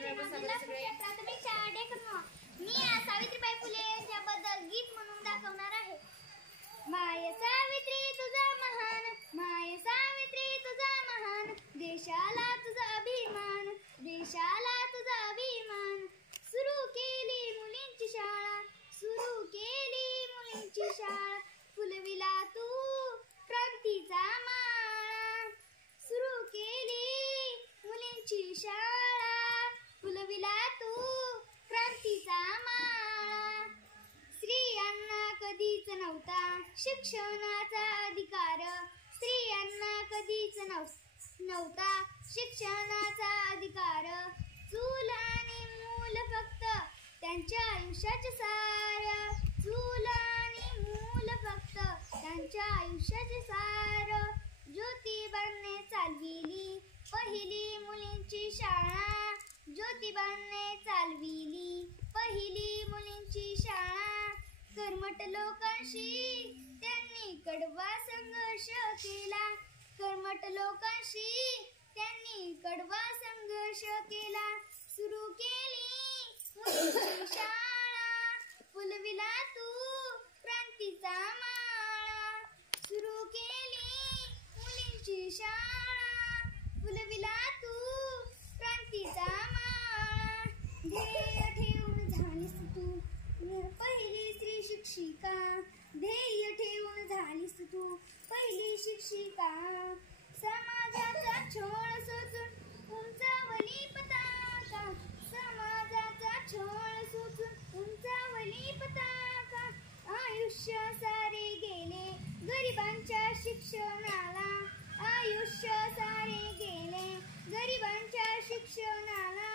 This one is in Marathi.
प्राथमिक शाळा डेक्कन. मी आज सावित्रीबाई फुले यांच्याबद्दल गीत म्हणून दाखवणार आहे. माय सावित्री तुझा महान, माय सावित्री तुझा महान, देशाला तुझा अभिमान, देशाला तुझा अभिमान. सुरू केली मुलींची शाळा, सुरू केली मुलींची शाळा, फुलविला तू क्रांतीचा माळा. सुरू केली मुलींची शाळा, फुलविला तू क्रांतीचा माळा. स्त्रियांना कधीच नव्हता शिक्षणाचा अधिकार, स्त्रियांना कधीच नव्हता शिक्षणाचा अधिकार. चूल आणि मूल फक्त त्यांच्या आयुष्याचे सार, चूल आणि मूल फक्त त्यांच्या आयुष्याचे सार. ज्योतिबांनी चालविली पहिली मुलींची शाळा, ज्योतिबांनी चालविली पहिली मुलींची शाळा. कर्मठ लोकांशी त्यांनी कडवा संघर्ष केला, कर्मठ लोकांशी त्यांनी कडवा संघर्ष केला. सुरू केली मुलींची शाळा, फुलविला तू क्रांतीचा माळा. सुरू केली मुलींची शाळा, फुलविला तू क्रांतीचा माळा. ध्येय ठेवून झालीस तू पहिली स्त्री शिक्षिका, ध्येय ठेवून झालीस तू पहिली शिक्षिका. समाजाचा छळ सोचून उंचावली पताका, समाजाचा छळ सोचून उंचावली पताका. आयुष्य सारे गेले गरिबांच्या शिक्षणाला, आयुष्य सारे गेले गरिबांच्या शिक्षणाला.